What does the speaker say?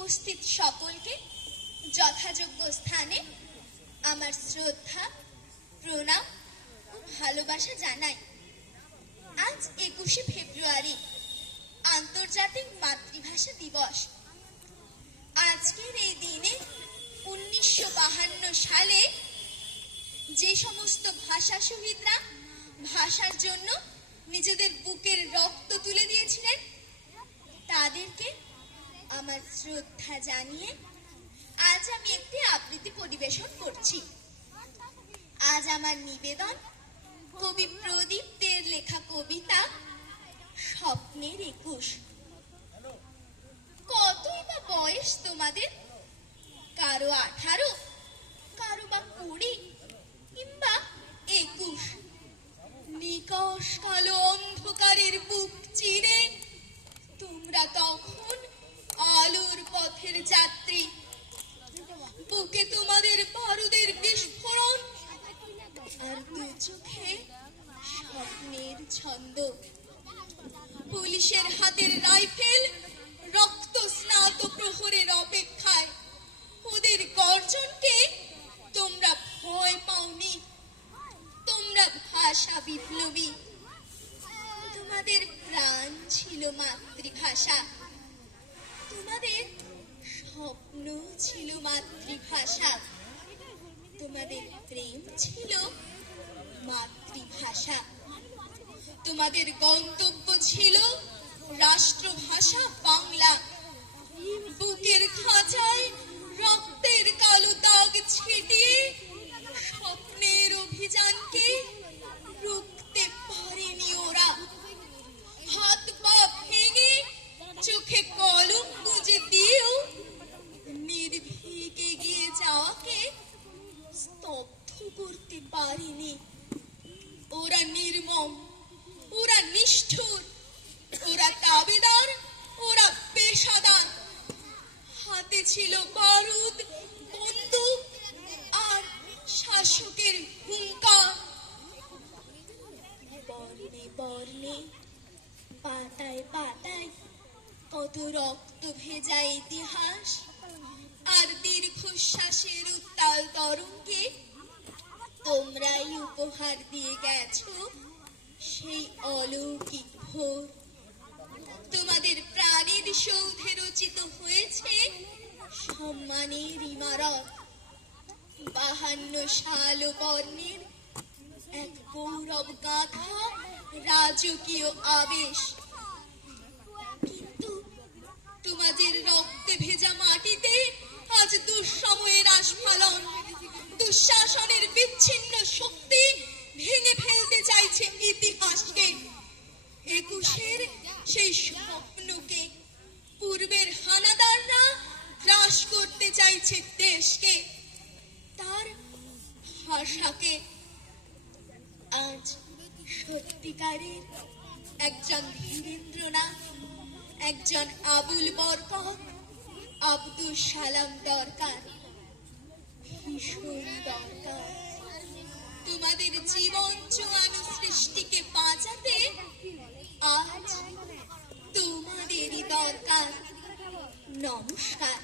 উপস্থিত সকলকে যথাযোগ্য স্থানে আমার শ্রদ্ধা, প্রণাম ও ভালোবাসা জানাই। আজ 21শে ফেব্রুয়ারি আন্তর্জাতিক মাতৃভাষা দিবস। আজকের এই দিনে 1952 সালে যে সমস্ত ভাষা শহীদরা ভাষার জন্য নিজেদের বুকের রক্ত তুলে দিয়েছিলেন, তাদেরকে আমার শ্রদ্ধা জানিয়ে আজ আমি একটি আবৃত্তি পরিবেশন করছি। আজ আমার নিবেদন কবি প্রদীপ দের লেখা কবিতা স্বপ্নের 21। কতই বা বয়স তোমাদের? কারো 18, কারো বা 20 কিংবা 21। নিকষ কালো অন্ধকারের বুক চিরে তোমরা তখন আলোর পথের যাত্রী। বুকে তোমাদের বারুদের বিস্ফোরণ, আর দু চোখে স্বপ্নের ছন্দ। পুলিশের হাতের রাইফেল রক্ত স্নাত প্রহরের অপেক্ষায়। ওদের গর্জনকে তোমরা ভয় পাওনি। তোমরা ভাষা বিপ্লবী। তোমাদের প্রাণ ছিল মাতৃভাষা। তোমাদের স্বপ্ন ছিল মাতৃভাষা। তোমাদের প্রেম ছিল মাতৃভাষা। তোমাদের গন্তব্য ছিল রাষ্ট্রভাষা বাংলা। বুকের খাঁচায় রক্তের কালো দাগ ছিটিয়ে স্বপ্নের অভিযানকে রুখতে পারেনি ওরা। হাত পা ভেঙে চোখে কলম গুঁজে দিয়েও নির্ভীক এগিয়ে যাওয়াকে স্তব্ধ করতে পারেনি। ওরা নির্মম, ওরা নিষ্ঠুর, ওরা তাবেদার, ওরা পেশাদার। হাতে ছিল বারুদ, বন্দুক আর শাসকের হুঙ্কার। বর্ণে বর্ণে, পাতায় পাতায় কত রক্ত ভেজা ইতিহাস, আর দীর্ঘশ্বাসের উত্তাল তরঙ্গে তোমরাই উপহার দিয়ে গেছো সেই অলৌকিক ভোর। তোমাদের প্রাণের সৌধে রচিত হয়েছে সম্মানের ইমারত। 52 সাল বর্ণের এক গৌরব গাথা, রাজকীয় আবেশ। কিন্তু তোমাদের রক্তে ভেজা মাটিতে আজ দুঃসময়ের আস্ফালন। দুঃশাসনের বিচ্ছিন্ন শক্তি ভেঙে ফেলতে চাইছে ইতিহাসকে। 21-এর সেই স্বপ্নকে পূর্বের হানাদাররা গ্রাস করতে চাইছে দেশকে, তার ভাষাকে। আজ সত্যিকারের একজন ধীরেন্দ্রনাথ, একজন আবুল বরকত, আব্দুল সালাম দরকার, ভীষণ দরকার। তোমাদের জীবন চুয়ানো সৃষ্টিকে বাঁচাতে আজ তোমাদেরই দরকার। নমস্কার।